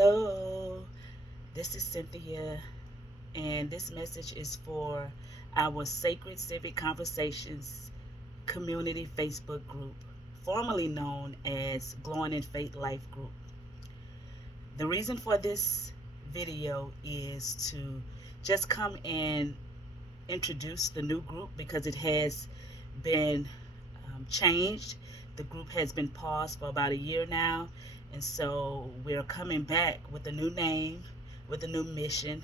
Hello, this is Cynthia, and this message is for our Sacred Civic Conversations community Facebook group, formerly known as Glowing in Faith Life Group. The reason for this video is to just come and introduce the new group because it has been changed. The group has been paused for about a year now, and so we're coming back with a new name, with a new mission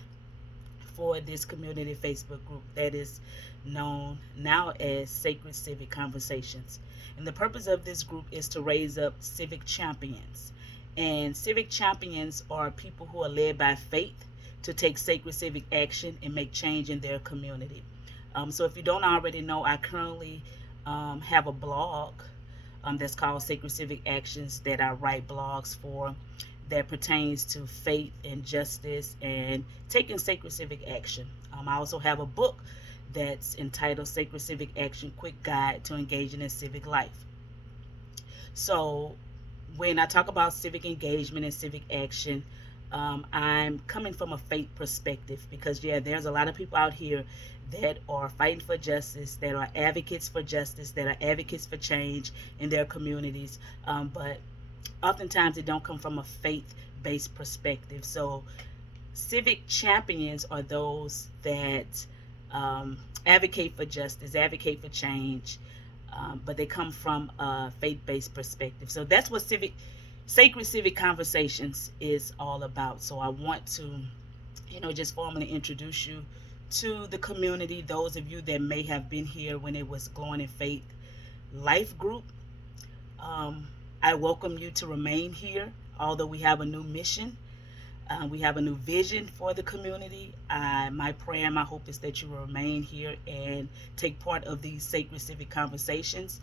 for this community Facebook group that is known now as Sacred Civic Conversations. And the purpose of this group is to raise up civic champions. And civic champions are people who are led by faith to take sacred civic action and make change in their community. So if you don't already know, I currently have a blog that's called Sacred Civic Actions that I write blogs for that pertains to faith and justice and taking sacred civic action. I also have a book that's entitled Sacred Civic Action Quick Guide to Engaging in Civic Life. So when I talk about civic engagement and civic action, I'm coming from a faith perspective because, yeah, there's a lot of people out here that are fighting for justice, that are advocates for justice, that are advocates for change in their communities. But oftentimes it don't come from a faith-based perspective. So civic champions are those that advocate for justice, advocate for change, but they come from a faith-based perspective. So that's what Sacred Civic Conversations is all about. So I want to, just formally introduce you to the community, those of you that may have been here when it was Glowing in Faith Life Group. I welcome you to remain here, although we have a new mission. We have a new vision for the community. My prayer and my hope is that you will remain here and take part of these sacred civic conversations,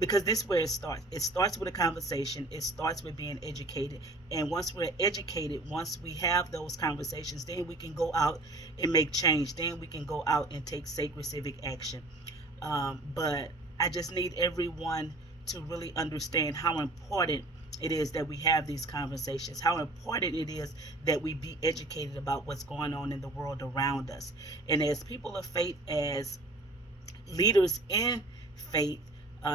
because this is where it starts. It starts with a conversation. It starts with being educated. And once we're educated, once we have those conversations, then we can go out and make change. Then we can go out and take sacred civic action. But I just need everyone to really understand how important it is that we have these conversations, how important it is that we be educated about what's going on in the world around us. And as people of faith, as leaders in faith,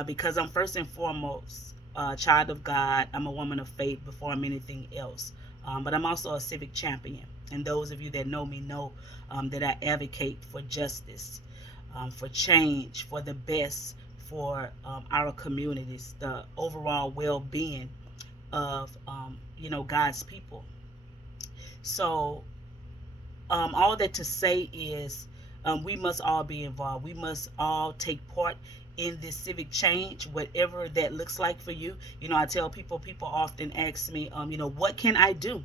because I'm first and foremost a child of God, I'm a woman of faith before I'm anything else. But I'm also a civic champion. And those of you that know me know that I advocate for justice, for change, for the best for our communities, the overall well-being of God's people. So all that to say is we must all be involved. We must all take part in this civic change, whatever that looks like for you. I tell people often ask me, what can I do?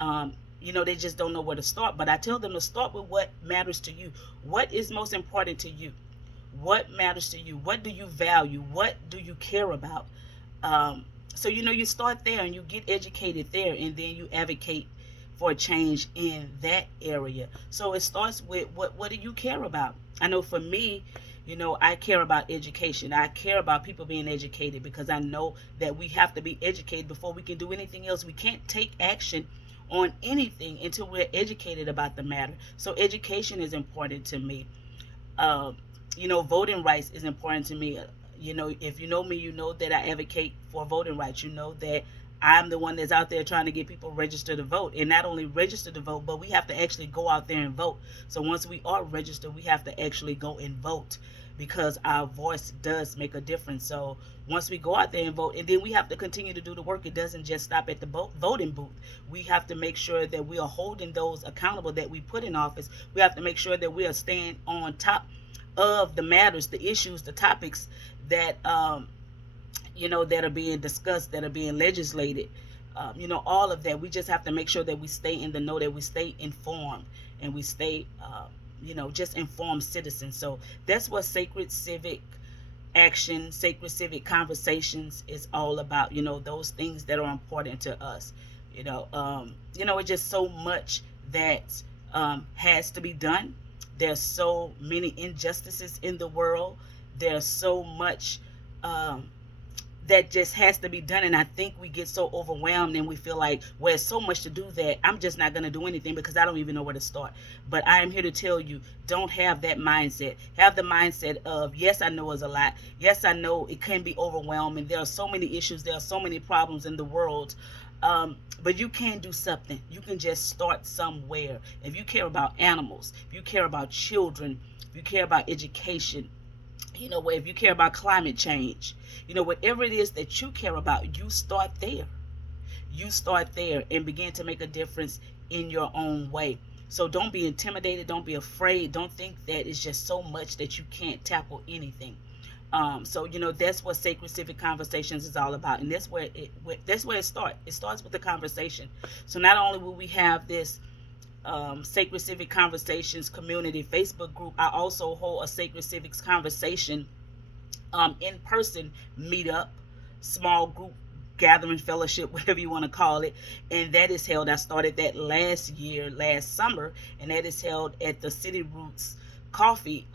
They just don't know where to start, but I tell them to start with what matters to you. What is most important to you? What matters to you? What do you value? What do you care about? So you start there and you get educated there, and then you advocate for a change in that area. So it starts with what do you care about? I know for me, I care about education. I care about people being educated because I know that we have to be educated before we can do anything else. We can't take action on anything until we're educated about the matter. So education is important to me. Voting rights is important to me. If you know me, you know that I advocate for voting rights. You know that I'm the one that's out there trying to get people registered to vote, and not only register to vote, but we have to actually go out there and vote. So once we are registered, we have to actually go and vote because our voice does make a difference. So once we go out there and vote, and then we have to continue to do the work. It doesn't just stop at the voting booth. We have to make sure that we are holding those accountable that we put in office. We have to make sure that we are staying on top of the matters, the issues, the topics that that are being discussed, that are being legislated. All of that. We just have to make sure that we stay in the know, that we stay informed, and we stay just informed citizens. So that's what Sacred Civic Action, Sacred Civic Conversations is all about. Those things that are important to us. It's just so much that has to be done. There's so many injustices in the world. There's so much that just has to be done. And I think we get so overwhelmed and we feel like, well, there's so much to do that I'm just not going to do anything because I don't even know where to start. But I am here to tell you, don't have that mindset. Have the mindset of, yes, I know it's a lot. Yes, I know it can be overwhelming. There are so many issues. There are so many problems in the world. But you can do something. You can just start somewhere. If you care about animals, if you care about children, if you care about education, if you care about climate change, whatever it is that you care about, you start there. You start there and begin to make a difference in your own way. So don't be intimidated. Don't be afraid. Don't think that it's just so much that you can't tackle anything. So that's what Sacred Civic Conversations is all about, and that's where it starts. It starts with the conversation. So not only will we have this Sacred Civic Conversations community Facebook group, I also hold a Sacred Civics Conversation in person meetup, small group gathering, fellowship, whatever you want to call it. And that is held, I started that last summer, and that is held at the Coffee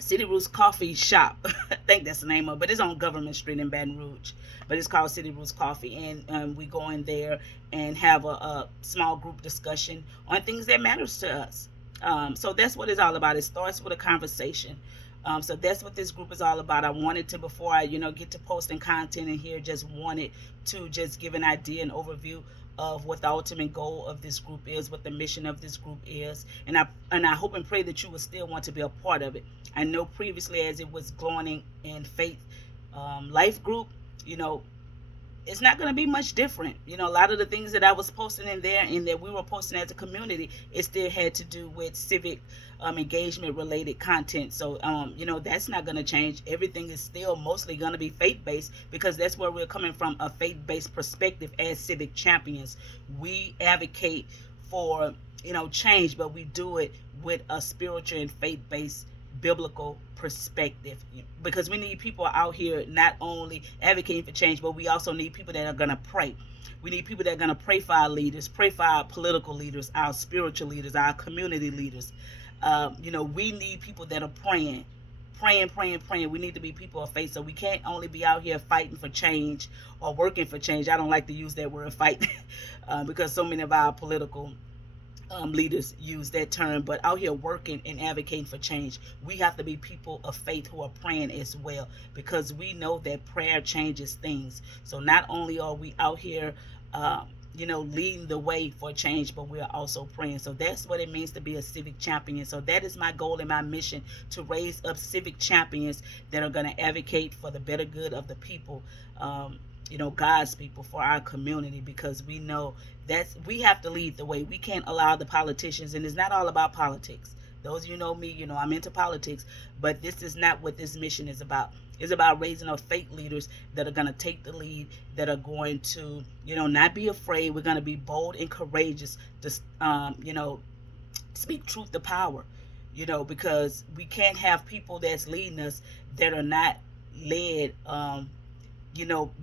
City Roots Coffee Shop. I think that's the name of it, but it's on Government Street in Baton Rouge. But it's called City Roots Coffee, and we go in there and have a small group discussion on things that matters to us. So that's what it's all about. It starts with a conversation. So that's what this group is all about. I wanted to, before I get to posting content in here, just wanted to just give an idea, an overview of what the ultimate goal of this group is, what the mission of this group is, and I hope and pray that you will still want to be a part of it. I know previously, as it was Glowing in Faith Life Group, it's not going to be much different. A lot of the things that I was posting in there and that we were posting as a community, it still had to do with civic engagement related content. So, that's not going to change. Everything is still mostly going to be faith based, because that's where we're coming from, a faith based perspective as civic champions. We advocate for, change, but we do it with a spiritual and faith based biblical perspective, because we need people out here not only advocating for change, but we also need people that are going to pray. We need people that are going to pray for our leaders, pray for our political leaders, our spiritual leaders, our community leaders. We need people that are praying. We need to be people of faith. So we can't only be out here fighting for change or working for change. I don't like to use that word fight because so many of our political leaders use that term, but out here working and advocating for change, we have to be people of faith who are praying as well, because we know that prayer changes things. So not only are we out here leading the way for change, but we are also praying. So that's what it means to be a civic champion. So that is my goal and my mission, to raise up civic champions that are going to advocate for the better good of the people, God's people, for our community, because we know that we have to lead the way. We can't allow the politicians, and it's not all about politics. Those of you know me, I'm into politics, but this is not what this mission is about. It's about raising up faith leaders that are going to take the lead, that are going to, not be afraid. We're going to be bold and courageous to, speak truth to power, because we can't have people that's leading us that are not led,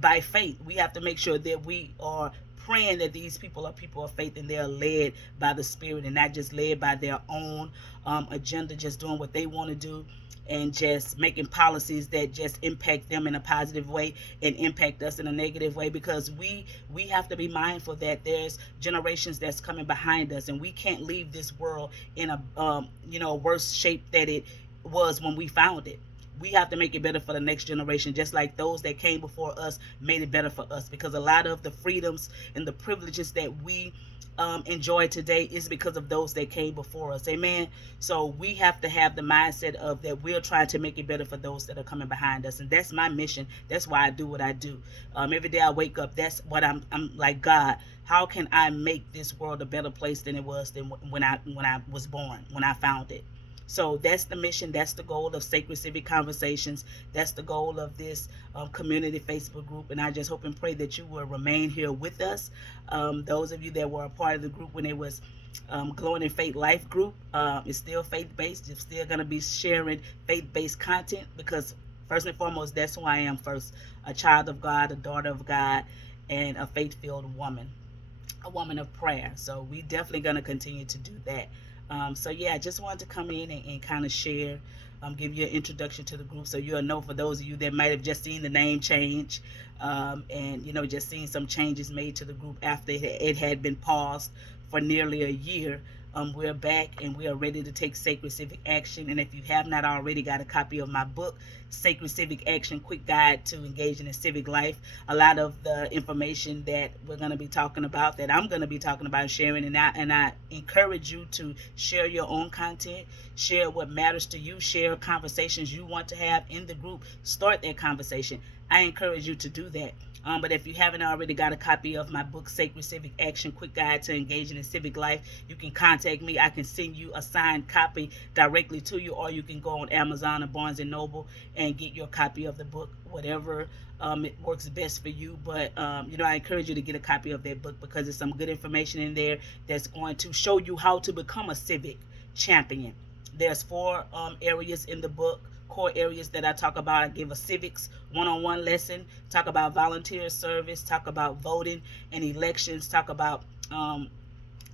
by faith. We have to make sure that we are praying that these people are people of faith and they are led by the Spirit and not just led by their own agenda, just doing what they want to do and just making policies that just impact them in a positive way and impact us in a negative way, because we have to be mindful that there's generations that's coming behind us, and we can't leave this world in a worse shape that it was when we found it. We have to make it better for the next generation, just like those that came before us made it better for us, because a lot of the freedoms and the privileges that we enjoy today is because of those that came before us. Amen. So we have to have the mindset of that we're trying to make it better for those that are coming behind us, and that's my mission. That's why I do what I do. Every day I wake up, that's what I'm like, God, how can I make this world a better place than it was than when I was born, when I found it? So that's the mission. That's the goal of Sacred Civic Conversations. That's the goal of this community Facebook group. And I just hope and pray that you will remain here with us. Those of you that were a part of the group when it was Glowing in Faith Life Group, it's still faith-based. You're still going to be sharing faith-based content, because first and foremost, that's who I am first. A child of God, a daughter of God, and a faith-filled woman. A woman of prayer. So we definitely going to continue to do that. So yeah, I just wanted to come in and kind of share give you an introduction to the group, so you'll know, for those of you that might have just seen the name change, and just seen some changes made to the group after it had been paused for nearly a year. We're back and we are ready to take sacred civic action. And if you have not already got a copy of my book, Sacred Civic Action, Quick Guide to Engaging in Civic Life, a lot of the information that we're going to be talking about, that I'm going to be talking about and sharing, and I encourage you to share your own content, share what matters to you, share conversations you want to have in the group, start that conversation. I encourage you to do that. But if you haven't already got a copy of my book, Sacred Civic Action, Quick Guide to Engaging in Civic Life, you can contact me. I can send you a signed copy directly to you, or you can go on Amazon or Barnes & Noble and get your copy of the book, whatever it works best for you. But, I encourage you to get a copy of that book, because there's some good information in there that's going to show you how to become a civic champion. There's 4 areas in the book, core areas that I talk about. I give a civics one-on-one lesson, talk about volunteer service, talk about voting and elections, talk about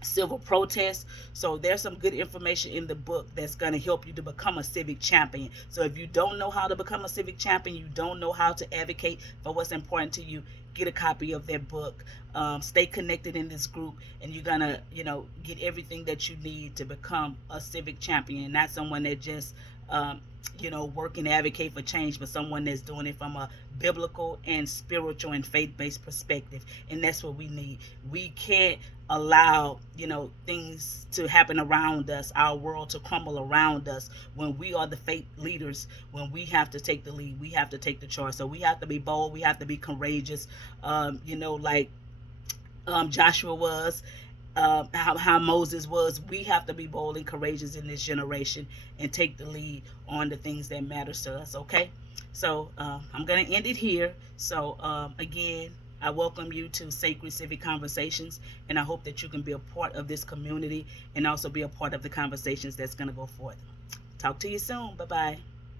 civil protests. So there's some good information in the book that's going to help you to become a civic champion. So if you don't know how to become a civic champion, you don't know how to advocate for what's important to you, get a copy of that book. Stay connected in this group, and you're gonna get everything that you need to become a civic champion, not someone that just work and advocate for change, but someone that's doing it from a biblical and spiritual and faith-based perspective. And that's what we need. We can't allow things to happen around us, our world to crumble around us, when we are the faith leaders. When we have to take the lead, we have to take the charge. So we have to be bold, we have to be courageous, like Joshua was, how Moses was. We have to be bold and courageous in this generation and take the lead on the things that matters to us. Okay, so I'm gonna end it here. So again, I welcome you to Sacred Civic Conversations, and I hope that you can be a part of this community and also be a part of the conversations that's gonna go forth. Talk to you soon. Bye bye.